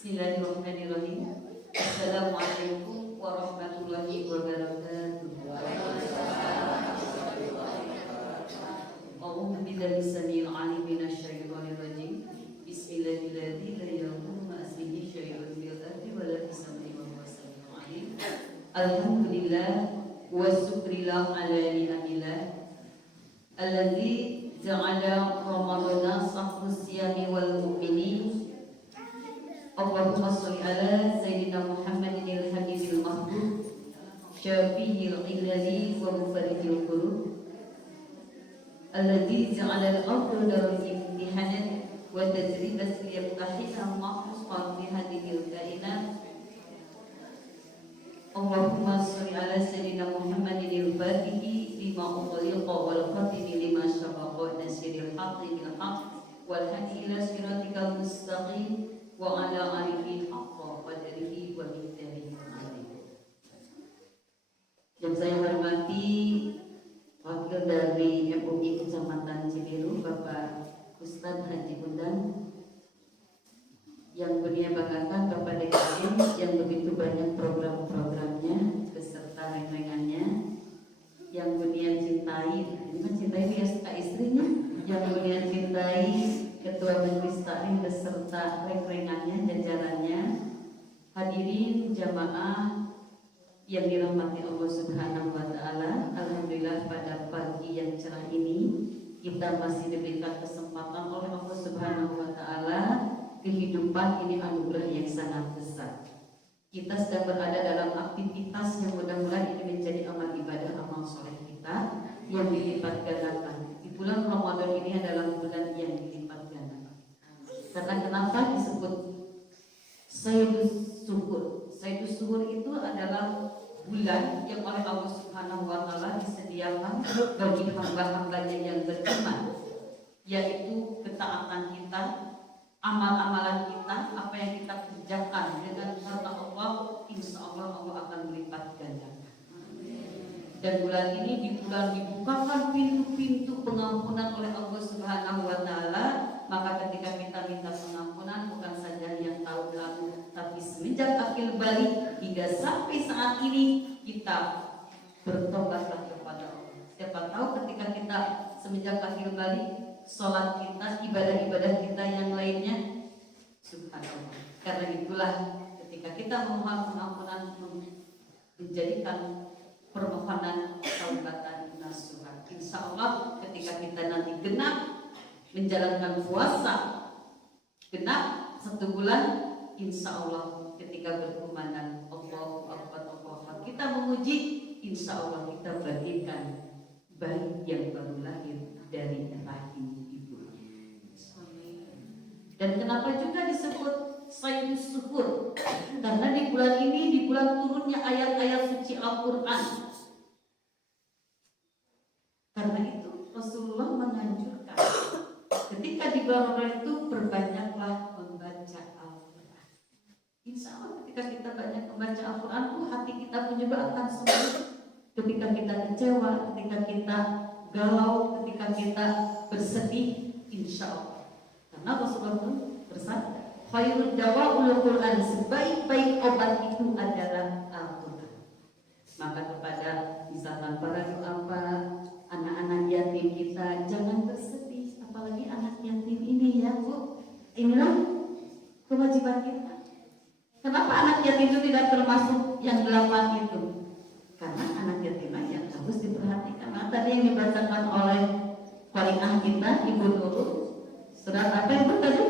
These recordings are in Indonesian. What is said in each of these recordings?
Bismillahirrahmanirrahim. Assalamualaikum warahmatullahi wabarakatuh. A'udzu billahi samil alim minasyaitonir rajim. Bismillahirrahmanirrahim. La yadurru ma ismihi syai'un fil ardi wa la fis samai wa huwas samiul alim. Alhamdulillah wa syukrillah ala ni'amillah alladzi ja'ala ramadana sahrus siyami wal mu'minin. Allahumma sholli ala sayyidina Muhammadin al-habibul mahbub syafihil ilali wa mufarrijil qulub alladzi ja'ala al-ardha darul imtihanan وتدريبا ليفتحها محفوظا في هذه الكائنات. اللهم صل على سيدنا محمد الفاتح لما أغلق والخاتم لما سبق ناصر الحق بالحق والهادي إلى صراطك المستقيم وعلى آله حق قدره ومقداره العظيم. Yang saya hormati Wakil dari MUI Kecamatan Cibiru, Bapak Ustadz Haji Bundan, yang beliau banggakan Bapak DKM yang begitu banyak program-programnya beserta rengrengannya, yang beliau cintai, mencintai dia suka istrinya, yang beliau cintai Ketua Majelis Taklim beserta rengrengannya, jajarannya, hadirin jamaah yang dirahmati Allah Subhanahu wa Ta'ala. Alhamdulillah pada pagi yang cerah ini kita masih diberikan kesempatan oleh Allah Subhanahu wa Ta'ala. Kehidupan ini anugerah yang sangat besar. Kita sedang berada dalam aktivitas yang mudah-mudahan ini menjadi amal ibadah, amal soleh kita yang dilipat gandakan. Di bulan Ramadan ini adalah bulan yang dilipat gandakan. Karena kenapa disebut Sayyidus Suhur? Sayyidus Suhur itu adalah bulan yang oleh Allah Subhanahu wa Ta'ala disediakan bagi hamba-hambanya yang beriman, yaitu ketaatan kita, amal-amalan kita, apa yang kita kerjakan dengan kata Allah, insya Allah Allah akan melipat gandakan. Dan bulan ini di bulan dibukakan pintu-pintu pengampunan oleh Allah Subhanahu wa Ta'ala. Maka ketika kita minta pengampunan bukan saja yang tahu lalu, tapi semenjak akhir balik hingga sampai saat ini kita bertobatlah kepada Allah. Siapa tahu ketika kita semenjak akhir balik, sholat kita, ibadah-ibadah kita yang lainnya, subhanallah. Karena itulah ketika kita memohon pengampunan, menjadikan permohonan taubatan nasuha. Insya Allah ketika kita nanti genap menjalankan puasa genap 1 bulan, insya Allah ketika berkumandang Allahu Akbar, Allahu Akbar, kita memuji, insya Allah kita berikan bayi yang baru lahir dari rahim ibu. Dan kenapa juga disebut Sayyidus Suhur? Karena di bulan ini, di bulan turunnya ayat-ayat suci Al-Quran. Karena itu Rasulullah menganjurkan ketika di bulan Ramadan itu perbanyaklah membaca Al-Quran. Insya Allah ketika kita banyak membaca Al-Quran, hati kita pun juga akan sembuh. Ketika kita kecewa, ketika kita galau, ketika kita bersedih, insya Allah. Karena Rasulullah pun bersabda, khairul dawa'ul Quran, sebaik-baik obat itu adalah Al-Quran. Maka kepada misalkan para doa, anak-anak yatim kita jangan bersedih, apalagi anak yatim ini ya Bu. Inilah kewajiban kita. Kenapa anak yatim itu tidak termasuk yang 8 itu? Karena anak yatim yang harus diperhatikan. Nah, tadi yang dibacakan oleh Qari'ah kita Ibu Nurul, surat apa yang tadi?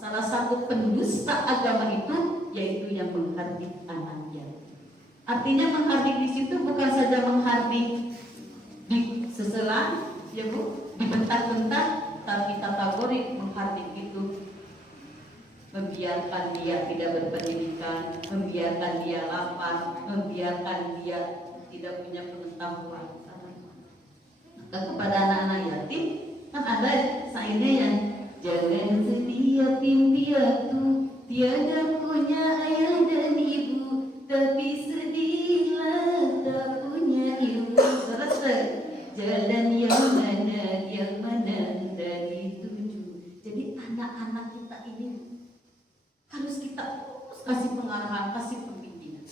Salah satu pendusta agama itu yaitu yang menghardik anak yatim. Artinya menghardik di situ bukan saja menghardik di sesela, ya Bu, dibentak-bentak, tapi kategori menghardik itu membiarkan dia tidak berpendidikan, membiarkan dia lapar, membiarkan dia tidak punya pengetahuan. Maka kepada anak-anak yatim kan ada sainnya yang jangan sedih yatim piatu, tiada punya ayah dan ibu, tapi sedihlah tak punya ilmu. Selesai. Jalan yang mana dari tuju. Jadi anak-anak kita ini harus kita terus kasih pengarahan, kasih pembimbingan.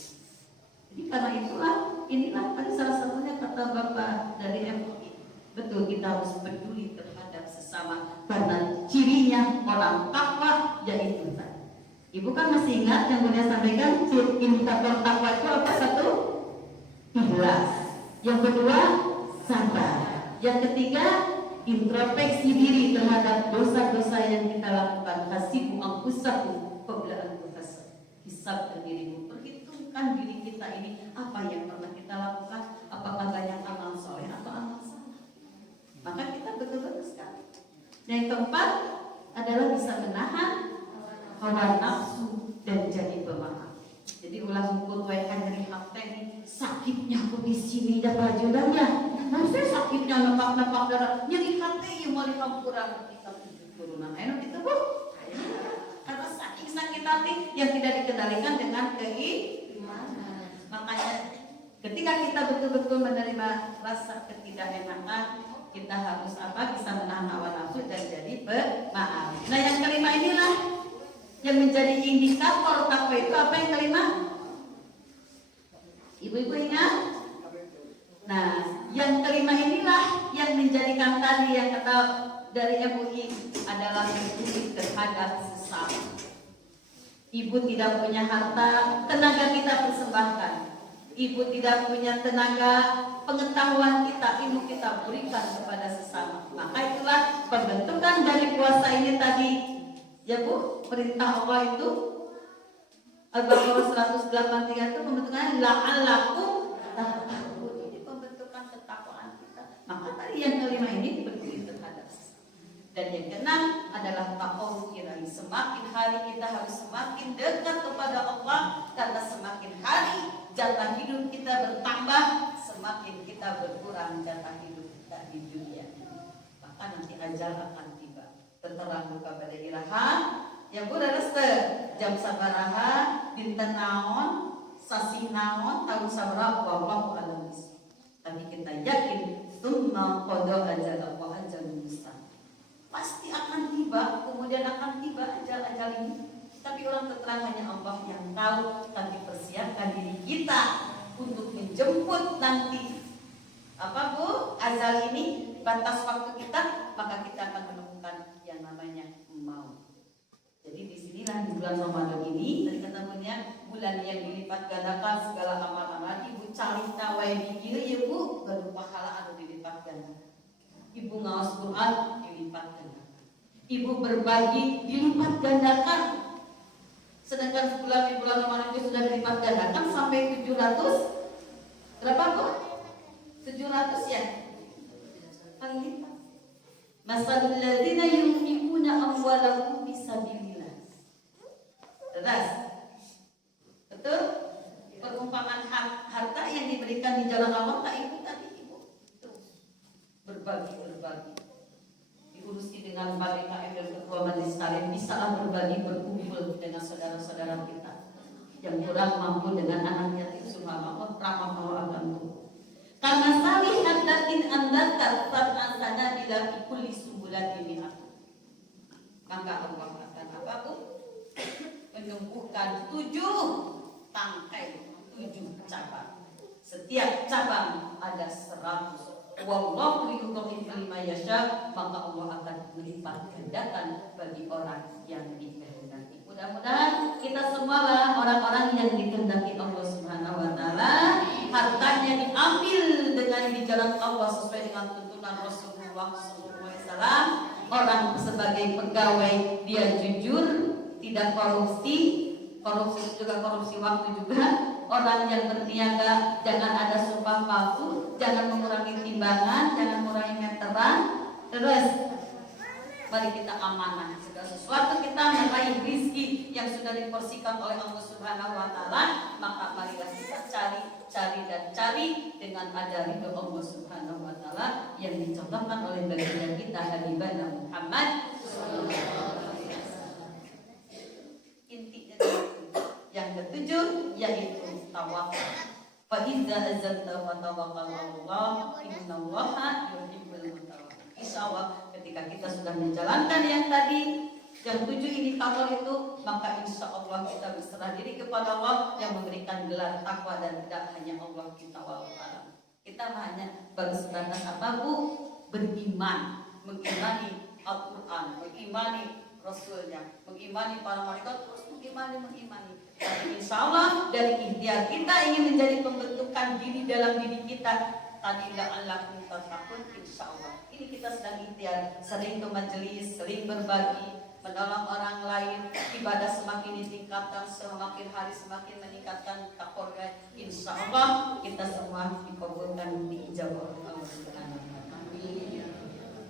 Jadi karena itulah, inilah tadi salah satunya kata Bapak dari MUI. Betul, kita harus peduli terhadap sesama karena cirinya orang takwa yaitu tadi. Ibu kan masih ingat yang Bunda sampaikan, indikator takwa itu apa? 1, ikhlas. Yang kedua, sabar. Yang ketiga, introspeksi diri terhadap dosa-dosa yang kita lakukan. Hasibu anfusakum qabla an tuhasab. Hisab dirimu, perhitungkan diri kita ini apa yang pernah kita lakukan, apakah banyak amal soleh atau amal salah. Maka kita betul-betul sekali. Yang keempat, adalah bisa menahan hawa nafsu dan jadi pemaaf. Jadi ulah hukum waikan dari hati ini sakitnya aku di sini dah baju dah ya. Maksudnya sakitnya nampak darah nyeri hati yang mau dihampuran kita turunan ayo kita bu. Karena saking sakit hati yang tidak dikendalikan dengan keimanan. Makanya ketika kita betul-betul menerima rasa ketidakenakan, kita harus apa? Bisa menahan hawa nafsu dan jadi pemaaf. Nah yang kelima inilah yang menjadi indikator takwa itu apa yang kelima? Ibu-ibu ingat? Nah yang kelima inilah yang menjadikan tadi yang kata dari MUI adalah peduli terhadap sesama. Ibu tidak punya harta, tenaga kita persembahkan. Ibu tidak punya tenaga, pengetahuan kita, ilmu kita berikan kepada sesama. Maka itulah pembentukan dari puasa ini tadi. Ya Bu, perintah Allah itu Al-Baqarah 183 itu pembentukannya la'allakum tattaqun. Jadi pembentukan ketakwaan kita. Maka tadi yang kelima ini peduli terhadap sesama. Dan yang keenam adalah taqwa kirani. Semakin hari kita harus semakin dekat kepada Allah, karena semakin hari jatah hidup kita bertambah, semakin kita berkurang jatah hidup kita di dunia. Maka nanti ajal akan tiba. Terterang buka pada iraha. Ya Bu reste jam sabaraha dinten naon sasi naon tahun sabaraha wallahu a'lam. Tapi kita yakin summa qada ajal wa ajalun musamma. Pasti akan tiba, kemudian akan tiba ajal-ajal ini. Tapi orang terterang hanya Allah yang tahu. Tapi persiapkan diri kita untuk menjemput nanti apa Bu ajal ini, batas waktu kita, maka kita akan menemukan yang namanya mau. Jadi disinilah di bulan Ramadan ini tadi kata punya bulan yang dilipat gandakan segala amal-amal. Ibu cari tawai dikira ya Bu, baru pahala anu dilipat gandakan. Ibu ngawas Quran dilipat gandakan. Ibu berbagi dilipat gandakan. Sedangkan bulan Ramadan itu sudah dilipat gandakan sampai 700 berapa Bu? 700 ya? Kali lipat. Masalul ladzina yunfiquna amwalahum fisabilillah. Terus. Betul? Perumpamaan harta yang diberikan di jalan Allah tak Ibu tadi Ibu. Berbagi. Diurusi dengan balai KM dan ketua majelis taklim, bisalah berbagi, berkumpul dengan saudara-saudara kita yang kurang mampu dengan anak yatim. Subhanallah, ramah Allah akan tumbuh. Karena salihat datin andakat sab'an bila kulli sumbulatin mi'at. Maka Allah akan apa Bu? Menumbuhkan 7 tangkai, 7 cabang. Setiap cabang ada 100. Wallahu yudha'if liman yasha, maka Allah akan melipat gandakan bagi orang yang dikehendaki. Mudah-mudahan kita semua orang-orang yang dikehendaki Allah Subhanahu wa taala, hartanya diambil dengan di jalan Allah sesuai dengan tuntunan Rasulullah SAW. Orang sebagai pegawai dia jujur, tidak korupsi juga korupsi waktu juga. Orang yang berniaga jangan ada sumpah palsu, jangan mengurangi timbangan, jangan mengurangi meteran. Terus mari kita amanah segala sesuatu kita meraih rezeki yang sudah diporsikan oleh Allah Subhanahu wa taala, maka marilah kita cari dengan ada ridho Allah Subhanahu wa taala yang dicontohkan oleh baginda kita Habibana Muhammad sallallahu alaihi wasallam. Intinya yang ketujuh yaitu tawakal. Fa idza azalta wa tawakkal Allah, innallaha yuhibbul mutawakkilin. Insyaallah ketika kita sudah menjalankan yang tadi, yang 7 indikator itu, maka insya Allah kita berserah diri kepada Allah yang memberikan gelar takwa, dan tidak hanya Allah kita wa'ala. Kita hanya baru sebatas apa Bu? Beriman, mengimani Al-Quran, mengimani Rasulnya, mengimani para malaikat, terus mengimani. Tapi insya Allah dari ikhtiar kita ingin menjadi pembentukan diri dalam diri kita. Tadi la'allakum tattaqun, insya Allah. Ini kita sedang ikhtiar, sering ke majelis, sering berbagi, menolong orang lain, ibadah semakin ditingkatkan, semakin hari semakin meningkatkan takwa. Insya Allah kita semua dikabulkan, diijabah oleh Allah Subhanahu wa taala.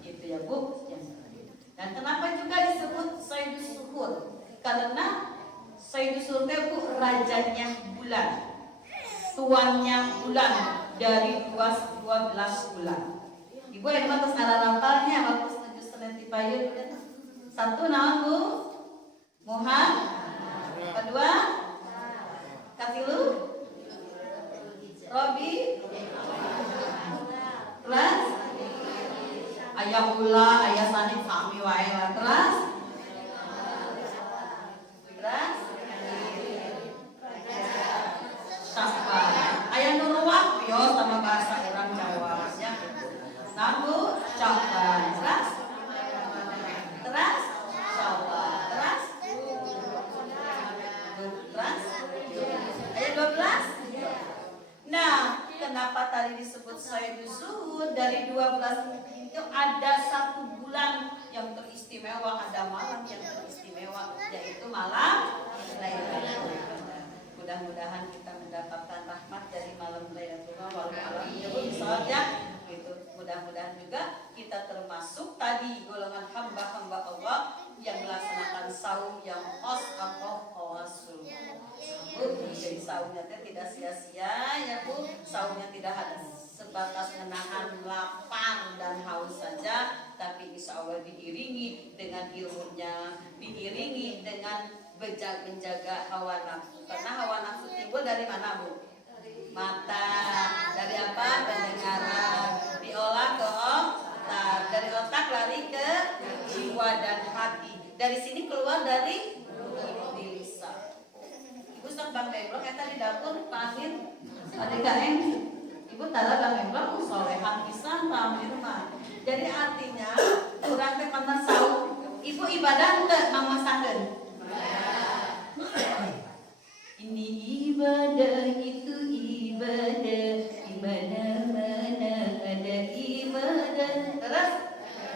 Itu ya Bu. Dan kenapa juga disebut Sayyidus Suhur? Karena Sayyidus Suhur itu rajanya bulan, tuannya bulan dari 12 bulan. Ibu yang atas arah rapalnya waktu setuju senenti payun. Satu nama Bu Muhammad, kedua Katilu Robi, terus ayah ula, ayah sani sami wae lah, terus Syahban, ayah Nurwah, yo sama bahasa orang Jawa ya. Nabu Syahban, terus Syawal, terus ayat 12. Nah, kenapa tadi disebut Sayyidus Suhur? Dari 12 itu ada satu bulan yang teristimewa, ada malam yang teristimewa, yaitu malam Lailatul Qadar. Mudah-mudahan kita mendapatkan rahmat dari malam Lailatul Qadar. Misalnya gitu. Mudah-mudahan juga kita termasuk tadi golongan hamba-hamba Allah yang melaksanakan saum yang khas atau khawasul. Jadi saumnya tidak sia-sia ya Bu. Saumnya tidak hanya sebatas menahan lapar dan haus saja, tapi insya Allah diiringi dengan ilmunya, diiringi dengan menjaga hawa nafsu. Karena hawa nafsu timbul dari mana Bu? Mata. Dari apa? Pendengaran. Diolah ke otak. Dari otak lari ke jiwa dan hati. Dari sini keluar dari lisan. Ibu sok Bang Demblong eta di dapur panggil adik kaeng. Ibu tara Bang Demblong solehan pisan pamir mah. Jadi artinya urang teh pantang saum. Ibu ibadah teu mangmasakeun. Ini ibadah itu ibadah, di mana-mana ada ibadah. Terus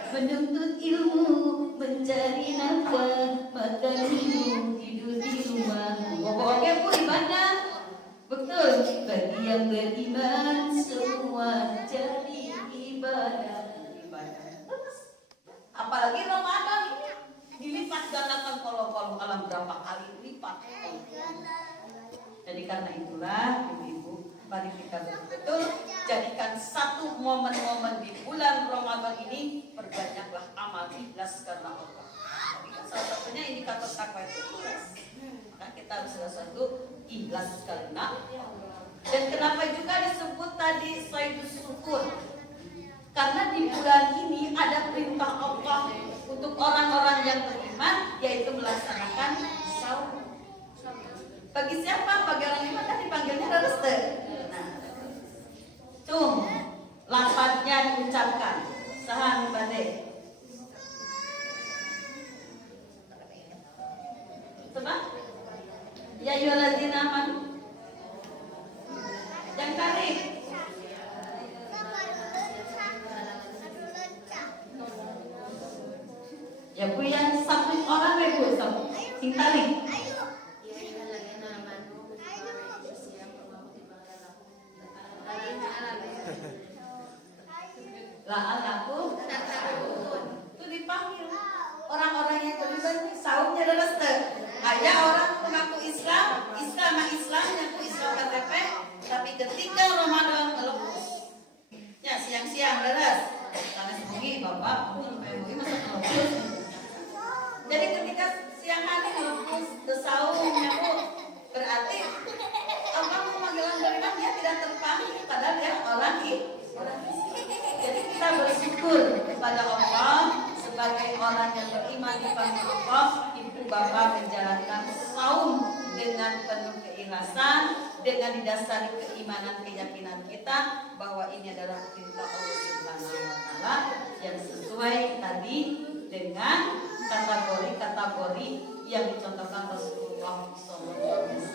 menuntut ilmu, mencari nafkah, makan minum, tidur di rumah. Oke Bu, ibadah. Betul. Bagi yang beriman semua jadi ibadah. Terus apalagi Ramadan dilipat gandakan kolom-kolom alam berapa kali lipat. Jadi karena itulah ibu-ibu, mari kita betul jadikan satu momen-momen di bulan Ramadan ini, perbanyaklah amal ikhlas karena Allah. Salah satunya indikator takwa itu ikhlas. Maka kita harus satu ikhlas karena Allah. Dan kenapa juga disebut tadi Sayyidus Suhur? Karena di bulan ini ada perintah Allah untuk orang-orang yang beriman, yaitu melaksanakan saum. Bagi siapa? Bagi orang iman kan dipanggilnya reste. Nah, cung, lafadznya diucapkan. Sahan bade. Coba. Ya ayyuhalladzina amanu. Yang tarik. Ya Bu, yang satu orang ya Bu, sing tarik. Lah anakku itu dipanggil orang-orang yang terlibat saumnya adalah ada orang mengaku Islam ngaku Islam KTP, tapi ketika Ramadan melepas ya siang-siang beres karena semuanya bapak mungkin masa melepas. Jadi ketika siang hari melepas saumnya Bu, berarti Allah memanggilan beriman dia tidak terpanggil padahal dia orang Islam. Jadi kita bersyukur kepada Allah sebagai orang yang beriman dipanggil Allah, ibu bapak menjalankan saum dengan penuh keikhlasan, dengan didasari keimanan keyakinan kita bahwa ini adalah perintah Allah Subhanahu wa taala yang sesuai tadi dengan kategori-kategori yang dicontohkan Rasulullah SAW.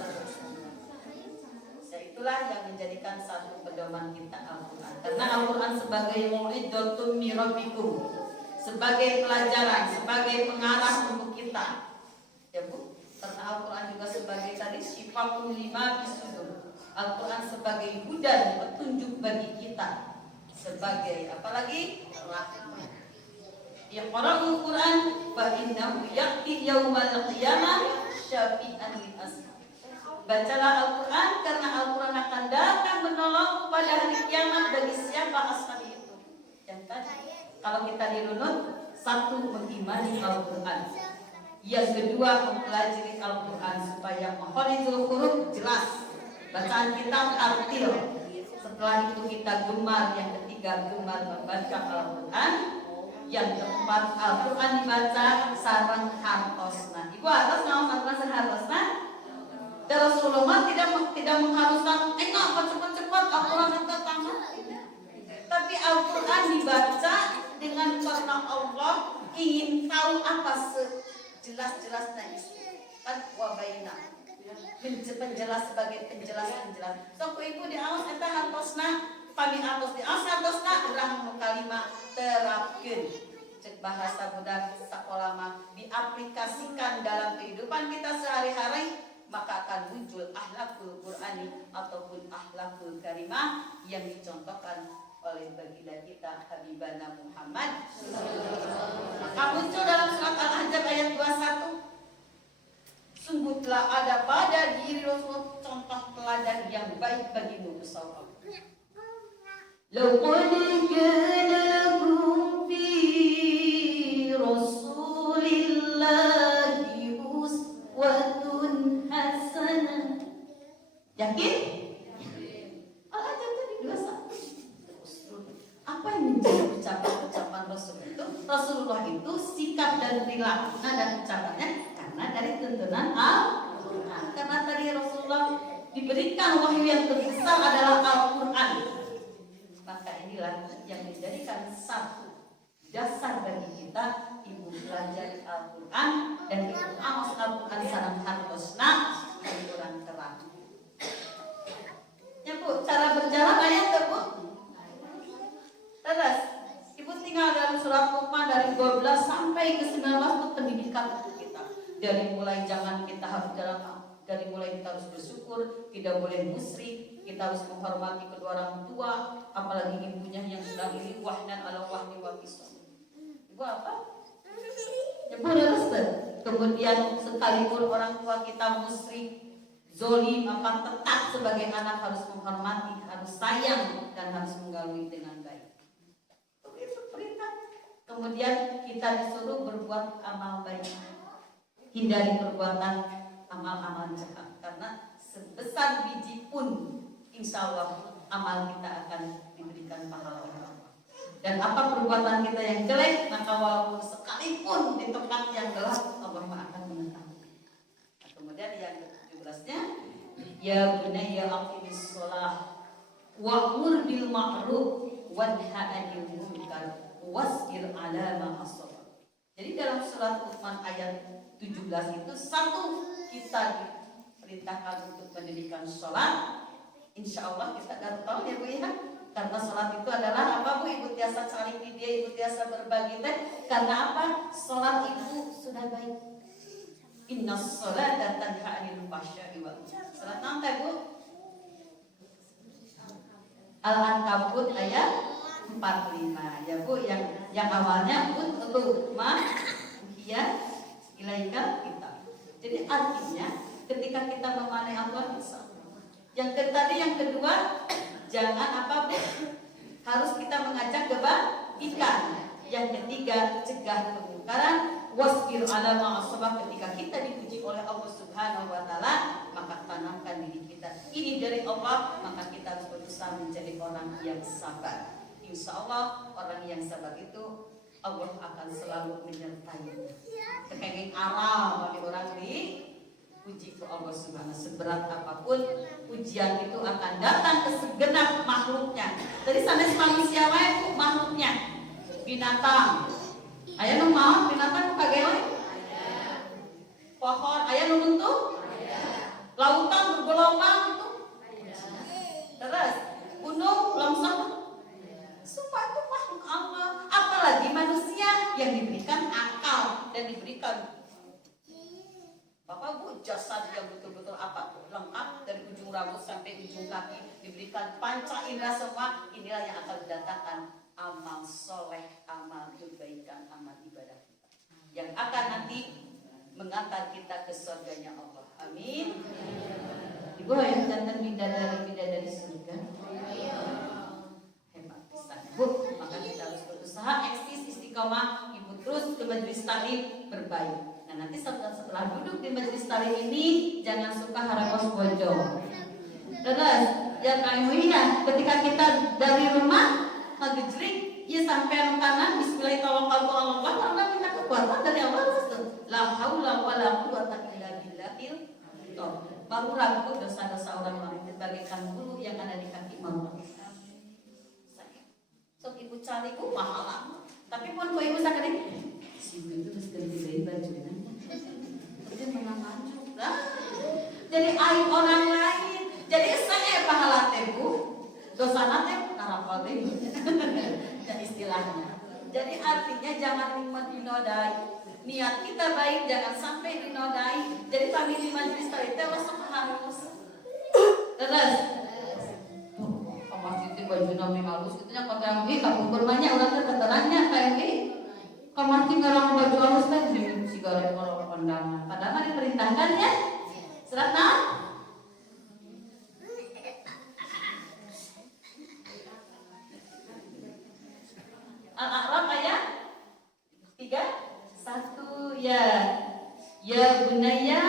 Itulah yang menjadikan satu pedoman kita Al-Quran. Karena Al-Quran sebagai mu'iddatun mirabbikum, sebagai pelajaran, sebagai pengarah untuk kita. Ya Bu, karena Al-Quran juga sebagai tadi syifatul lima bisudur. Al-Quran sebagai hudan, petunjuk bagi kita. Sebagai apalagi rahmat. Iqra'ul Qur'an fa innahu ya'ti yaumal qiyamah syafi'an lil ashab. Bacalah Al-Quran karena Al-Quran akan datang menolong pada hari kiamat bagi siapa ashab itu. Yang tadi, kalau kita dirunut, satu mengimani Al-Quran, yang kedua mempelajari Al-Quran supaya makharijul huruf jelas, bacaan kita tartil. Setelah itu kita gemar, yang ketiga gemar membaca Al-Quran, yang keempat Al-Quran dibaca sareng hartosna. Ibu hartos naon Al-Quran hartosna? Dan Rasulullah tidak mengharuskan cepat-cepat Al-Quran itu tamat. Tapi Al-Quran dibaca dengan karena Allah ingin tahu apa sejelas-jelasnya isi. Kan wabaina penjelas sebagai penjelas. So ibu di awas eta hartosna pami atos di awas hartosna urang nu kalima terapkeun. Cek bahasa budak sakola mah diaplikasikan dalam kehidupan kita sehari-hari, maka akan muncul akhlakul Qur'ani ataupun akhlakul karimah yang dicontohkan oleh baginda kita Habibana Muhammad. Maka muncul dalam surat Al-Ahzab ayat 21, sungguh telah ada pada diri Rasul contoh teladan yang baik bagi musuh. Laqad kana lakum fi Rasulillahi uswatun hasanah. Yakin? Al-Ahzab tadi 21. Apa yang menjadi ucapan Rasul itu? Rasulullah itu sikap dan perilaku dan ucapannya karena dari tuntunan Al-Quran. Karena tadi Rasulullah diberikan wahyu yang terbesar adalah Al-Quran. Maka inilah yang menjadikan satu dasar bagi kita ibu belajar Al-Quran dan ibu awas Al-Quran sareng hartosna Al-Quran terang. Ya Bu, cara berjalan ayat tuh Bu. Terus ibu tinggal dalam surat Luqman dari 12 sampai ke 19 itu pendidikan untuk kita. Dari mulai jangan kita harus dari mulai kita harus bersyukur, tidak boleh musyrik, kita harus menghormati kedua orang tua, apalagi ibunya yang sedang ini wahnan ala wahni wa qisam. Ibu apa? Ibu resten. Kemudian sekalipun orang tua kita musyrik, zolim, maka tetap sebagai anak harus menghormati, harus sayang dan harus menggauli dengan baik. Begitu perintah. Kemudian kita disuruh berbuat amal baik, hindari perbuatan amal-amal jahat, karena sebesar biji pun insya Allah amal kita akan diberikan pahala oleh Allah. Dan apa perbuatan kita yang jelek, maka walaupun sekalipun di tempat yang gelap, Allah akan mengetahui. Nah, kemudian yang ke-17-nya, ya bunayya aqimis shalah wa'mur bil ma'ruf wanha 'anil munkar wasbir 'ala ma asaba. Jadi dalam surat Luqman ayat 17 itu satu, kita diperintahkan untuk mendirikan sholat. Insya Allah kita gak tahu ya Bu ya, karena sholat itu adalah apa Bu? Ibu tiasa saling dia, ibu tiasa berbagi teh. Karena apa? Sholat itu sudah baik. Inna sholata tanha 'anil fahsya'i wal munkar. Sholat nanti Bu. Al-Ankabut ayat 45 ya Bu, yang awalnya utlu ma hiya ilaika kita. Jadi artinya ketika kita memanai Allah bisa. Yang kedua, jangan apa Bu? Harus kita mengajak kebaikan. Yang ketiga, cegah kemungkaran. Wasbir 'ala ma asaba. Ketika kita dipuji oleh Allah Subhanahu wa taala, maka tanamkan diri kita ini dari Allah, maka kita harus berusaha menjadi orang yang sabar. Insya Allah orang yang sabar itu Allah akan selalu menyertai. Kekenging aral bagi orang diuji ke Allah Subhanahu. Seberat apapun ujian itu akan datang ke segenap makhluknya. Jadi sanes manusia wae ku makhluknya. Binatang. Aya nu maot binatang kagewe? Pohon aya nu runtuh? Lautan bergelombang itu? Terus gunung longsor? Semua itu makhluk Allah. Apalagi manusia yang diberikan akal dan diberikan Bapak Bu jasad yang betul-betul apa lengkap dari ujung rambut sampai ujung kaki, diberikan panca indera semua. Inilah yang akan mendatangkan amal soleh, amal kebaikan, amal ibadah kita yang akan nanti mengantar kita ke surganya Allah. Amin. Ibu yang jantan bidadari surga. Hebat pisan. Bu, maka kita harus berusaha eksis istiqomah, ibu terus ke majelis taklim berbaik. Nah nanti setelah duduk di majelis taklim ini jangan suka harapos pojok. Terus yang ya ketika kita dari rumah ngegejrik ya sampai kanan bismillahirrahmanirrahim karena minta kekuatan dari Allah langsung la haula wala quwata illa billahil baru ragu dosa-dosa orang lain bagaikan bulu yang ada di kaki maut. Sok ibu cari ku mahal. Tapi pun ku ibu sakit si ibu itu harus ganti bajunya. tapi menang maju. Jadi aib orang lain. Jadi saya pahala tebu, dosa nate karapal teh. Dan istilahnya. Jadi artinya jangan nikmat dinodai. Niat kita baik jangan sampai dinodai. Jadi kami di majelis tadi teh langsung harus. Terus masjid itu baju nami halus itunya kota yang ini kampung berbanyak orang terketerannya kayak ini kamar tinggal orang baju halus kan di sigaret orang pandangan padahal diperintahkan ya serat nah Al-A'raf ayat 3 1 ya bunaya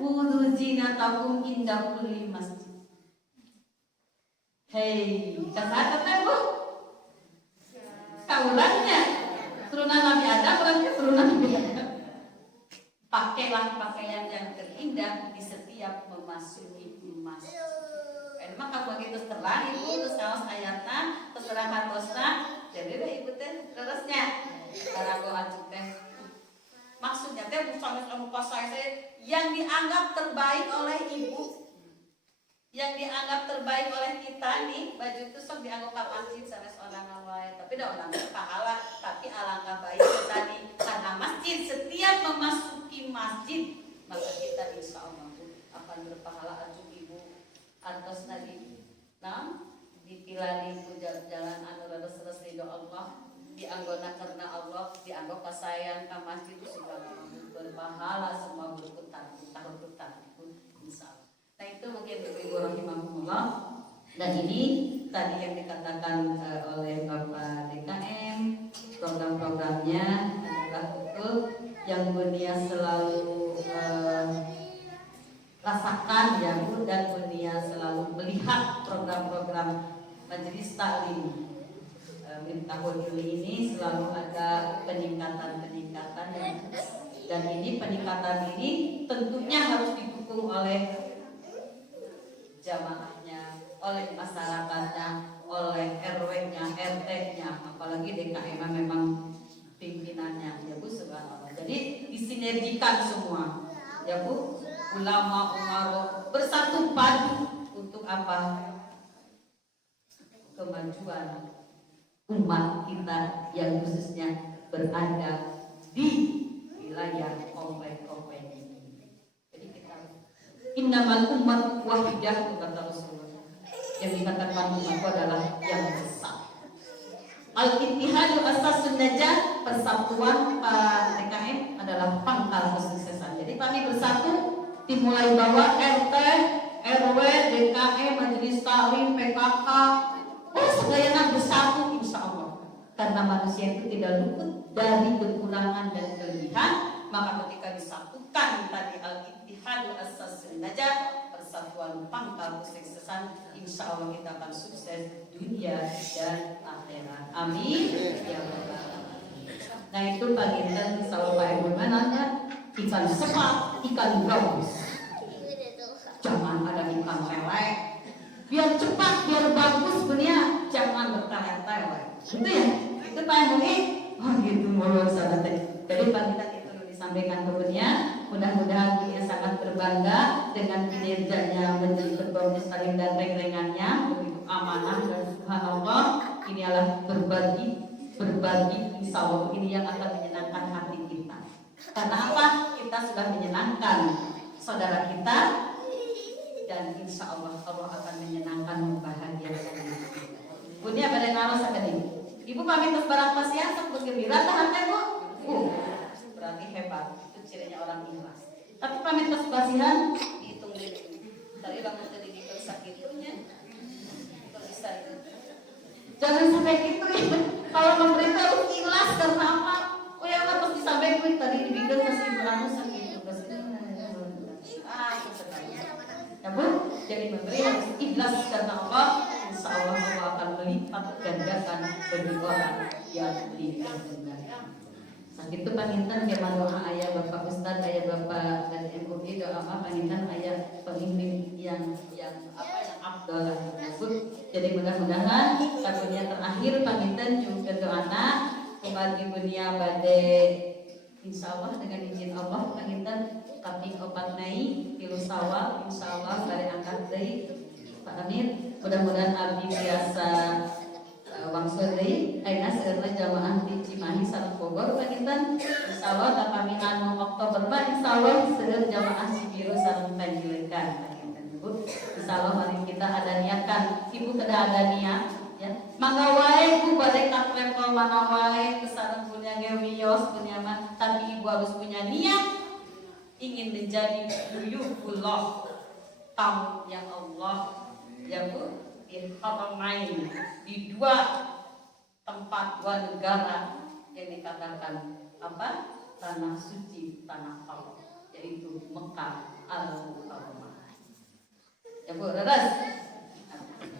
khudhu zinatakum inda kulli masjid. Hei, kata Bu? Kaulannya turunan Nabi Adam, orangnya turunan Nabi Adam. Pakailah pakaian yang terindah di setiap memasuki masjid. Maka begitu terang itu terus kaos ayatnya terserah hartosna jadi deh ibu teh terusnya cara aku ajuk teh maksudnya teh bukan kamu pas saya yang dianggap terbaik oleh ibu, yang dianggap terbaik oleh kita nih baju itu sok dianggap ke masjid sampai seorang awal tapi dah orang pahala tapi alangkah baiknya tadi karena masjid setiap memasuki masjid maka kita insya Allah akan berpahala ajuk ibu antos nadi nah dipilani ku jalan anu rada selesai doa Allah dianggona karena Allah dianggap kasayang ka masjid segala berpahala semua berputar insyaallah. Nah itu mungkin Ibu rahimahumullah dan ini tadi yang dikatakan oleh Bapak DKM program-programnya adalah betul yang Bunia selalu rasakan ya Bu dan Bunia selalu melihat program-program majelis taklim tahun Juli ini selalu ada peningkatan dan ini peningkatan ini tentunya harus didukung oleh jamaahnya, oleh masyarakatnya, oleh RW-nya, RT-nya, apalagi DKM memang pimpinannya ya Bu subhanallah. Jadi disinergikan semua ya Bu, ulama umaro bersatu padu untuk apa? Kemajuan umat kita yang khususnya berada di wilayah komplek-komplek ini. Jadi kita innamal umat wahidah kata Rasulullah. Yang dikatakan umat itu adalah yang besar. Al-ittihadu asasun najah, persatuan DKM adalah pangkal kesuksesan. Jadi kami bersatu dimulai bawah RT, RW, DKM, majelis taklim, PKK. Segayana bersatu insya Allah. Karena manusia itu tidak luput dari kekurangan dan kelebihan. Maka ketika disatukan tadi al-ittihadu as-sasun najah, persatuan pangkal kesuksesan, insya Allah kita akan sukses dunia dan akhirat. Amin. Ya Allah. Nah itu pagi ini selalu Pak Ibu nanya ikan sepat, ikan gabus. Jangan ada ikan lele. Biar cepat, biar bagus punya, jangan bertele-tele. Itu ya, itu Pak Ibu oh gitu mau sana teh. Jadi pagi tadi perlu disampaikan kemudian, mudah-mudahan dia sangat berbangga dengan kinerjanya menjadi ketua majelis taklim dan reng-rengannya begitu amanah dan subhanallah ini adalah berbagi insya Allah ini yang akan menyenangkan hati kita. Karena apa? Kita sudah menyenangkan saudara kita dan insya Allah Allah akan menyenangkan membahagiakan kita. Bunya pada ngawas akan ini. Ibu Ibu pamit terus barang pasien sok bergembira tahan teh Bu. Berarti hebat. Itu cirinya orang ikhlas. Tapi pamit terus pasihan dihitung dulu. Tadi lamun tadi dikit sakitunya. Kok bisa itu? Jangan sampai gitu ya. Kalau pemerintah harus ikhlas karena apa? Oh ya harus disampaikan tadi dibikin kasih berlaku sakit kasih. Itu sebenarnya. Ya Bu, jadi memberi harus ikhlas karena Allah. Insya Allah Allah akan melipat gandakan bagi orang yang berikan benar. Saat itu pangintan zaman doa ayah Bapak Ustadz, ayah Bapak dan MUI doa apa pangintan ayah pemimpin yang abdul tersebut. Jadi mudah-mudahan karunia terakhir pangintan juga doana umat ibunya bade insya Allah dengan izin Allah pangintan tapi opat naik tilu sawal insya Allah bade angkat dari Pak Amir. Mudah-mudahan abdi biasa wangsul deui ayeuna seueurna jamaah di Cimahi sareng Bogor panginten insyaallah da kami anu Oktober mah insyaallah seueur jamaah Cibiru sareng Panjilekan panginten Bu. Insyaallah mari kita ada niatkan Ibu kedah ada niat ya. Mangga wae Bu bade ka travel mana wae sareng punya gewios punya mah tapi Ibu harus punya niat ingin menjadi duyufullah tamu yang Allah ya Bu. Main di dua tempat, dua negara yang dikatakan apa? Tanah suci, tanah Allah, yaitu Mekah al-Mukarramah. Ya Bu, terus.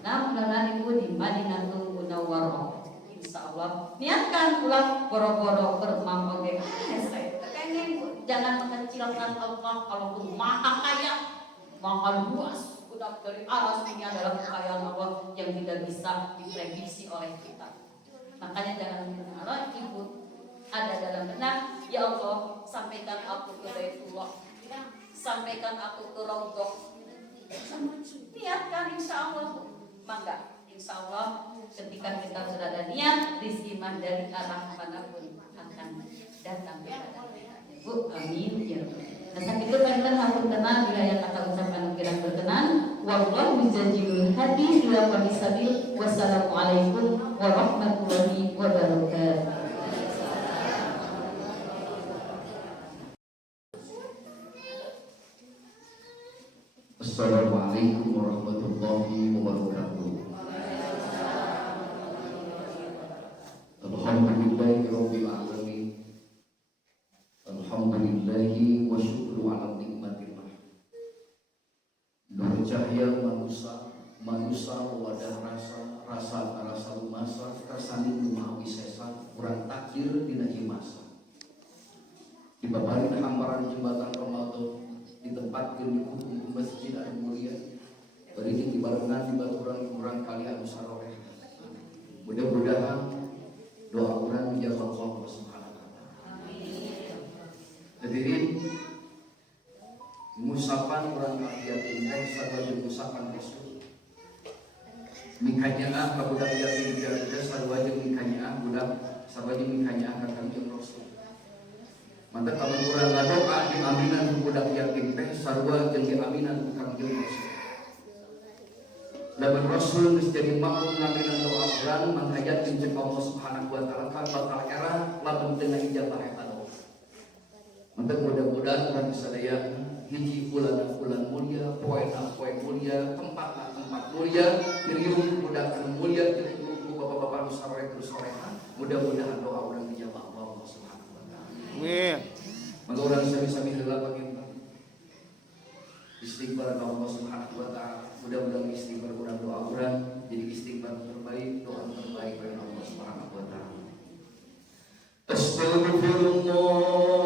Nah, mudah-mudahan Ibu di Madinatul Munawwarah. Insyaallah niatkan ulang boro-boro bermam oge. Kayaknya Ibu jangan mengecilkan Allah kalau maha kaya, maha luas. Budak dari aras ini adalah kekayaan Allah yang tidak bisa diprediksi oleh kita. Makanya jangan mengenal Ibu ada dalam benak. Ya Allah, sampaikan aku ke Baitullah, sampaikan aku ke Raudhah. Niatkan insya Allah. Mangga, insya Allah ketika kita sudah ada niat, rizki mah dari arah manapun akan datang kepada kita. Bu, amin ya Rabbal. Nah, itu panjenengan hampir tenang bila yang kata ucapan kirang berkenan. Wallahu bijajilul hadi ila qamisabil. Wassalamualaikum warahmatullahi wabarakatuh. Assalamualaikum warahmatullahi wabarakatuh. Alhamdulillahirabbil alamin. Alhamdulillahi wa syukru ala nikmatillah. Nur cahaya manusia wadah rasa lumasa rasani maha wisesa kurang takdir dina masa. Dibabarin hamparan jembatan Ramadan ditempatkeun di hukum masjid anu mulia. Bari dibarengan di baturan kurang kali anu saroreh. Mudah-mudahan doa urang dijawab Allah Subhanahu. Hadirin musapan orang yatim teh sarua musapan Rasul. Mikanya ka budak yatim jaga sarua jeung mikanya budak sarua jeung mikanya ka Kanjeng Rasul. Mantep kamu urang ngadoa di aminan budak yatim teh sarua jeung diaminan ku Kanjeng Rasul. Lamun Rasul geus jadi makmum ngaminan doa urang manghayat jeung Allah Subhanahu wa taala bakal era lamun teu ngijabah eta. Untuk mudah-mudahan orang sadaya hiji bulan mulia, poe mulia, tempat mulia, miriung budak mulia, bapak-bapak sore terus sorehan. Mudah-mudahan doa orang dijawab Allah Subhanahu wa taala. Amin. Maka orang sami-sami heula baginda. Istighfar Allah Subhanahu wa taala. Mudah-mudahan istighfar urang doa urang jadi istighfar terbaik, doa terbaik dari Allah Subhanahu wa taala. Astaghfirullah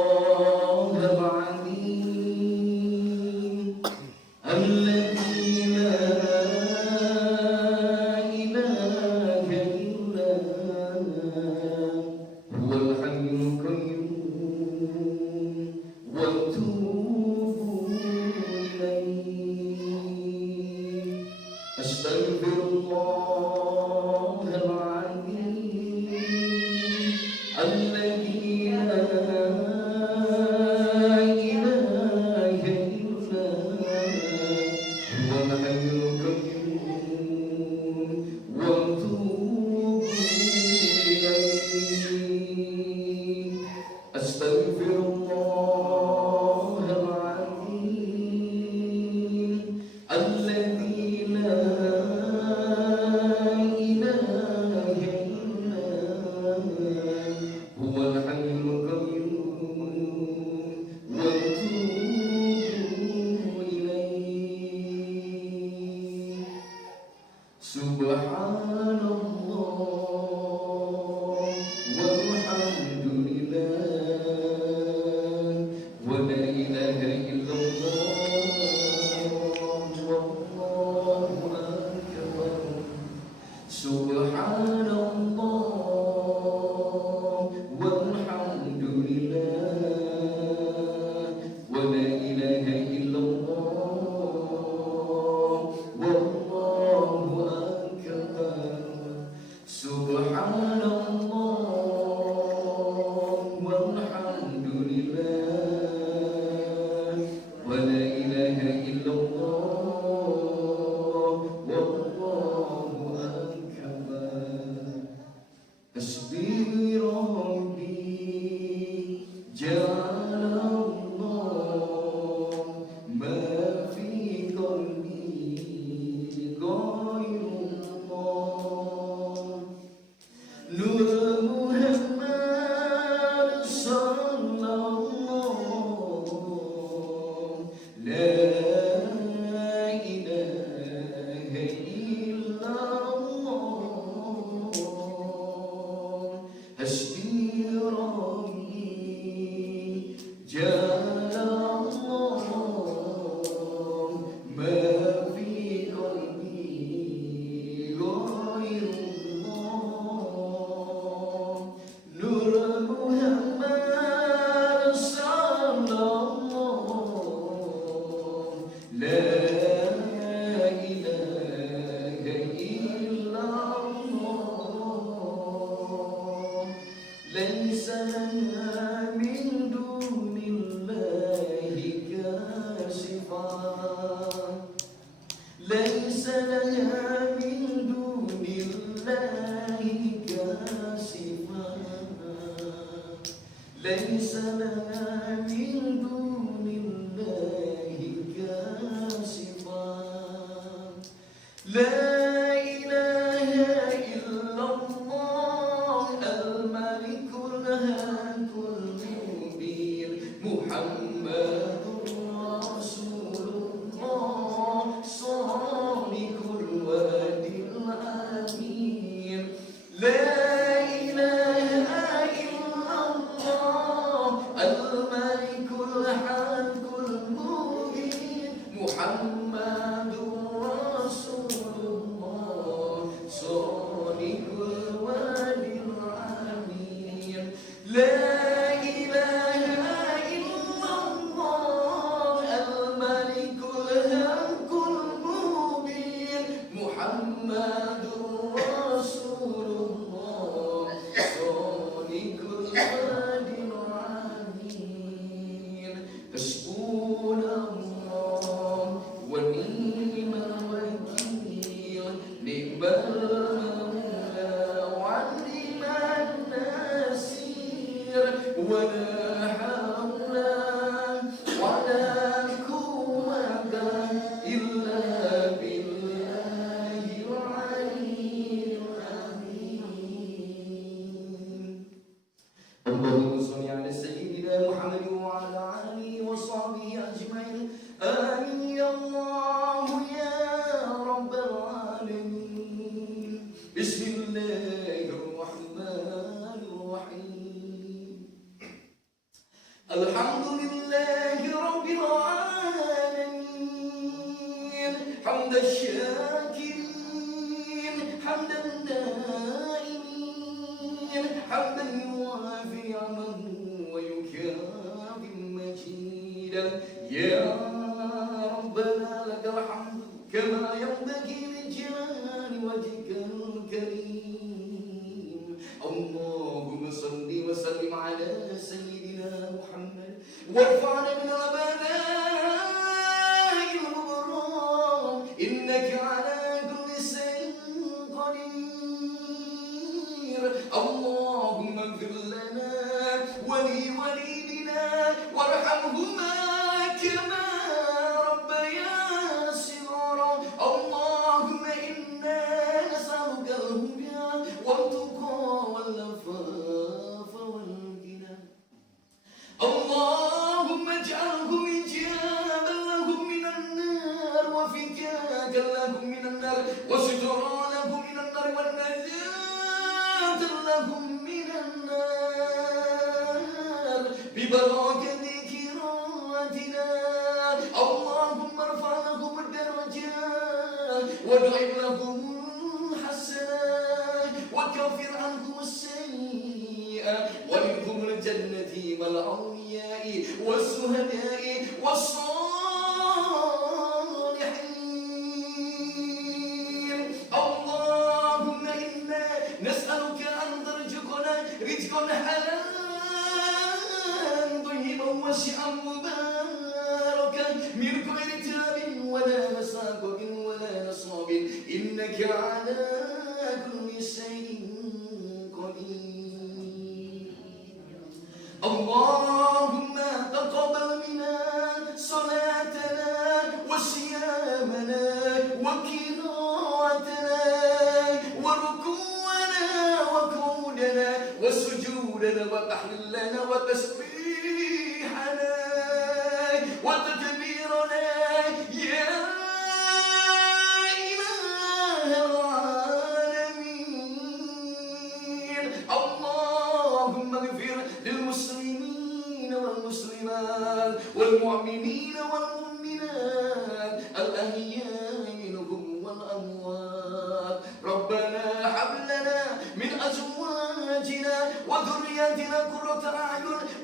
الأحياء منهم والأموات ربنا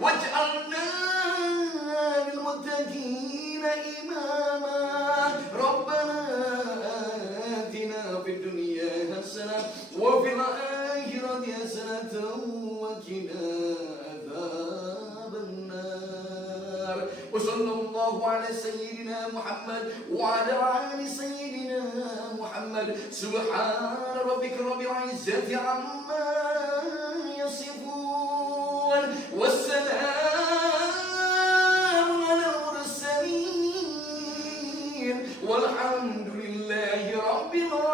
واجعلنا للمتقين إماما ربنا آتنا في الدنيا حسنة وفي الآخرة حسنة وقنا عذاب النار وصلى الله على سيدنا محمد وعلى آل سيدنا محمد سبحان ربك رب العزة عما يصفون والسلام على المرسلين والحمد لله رب العالمين.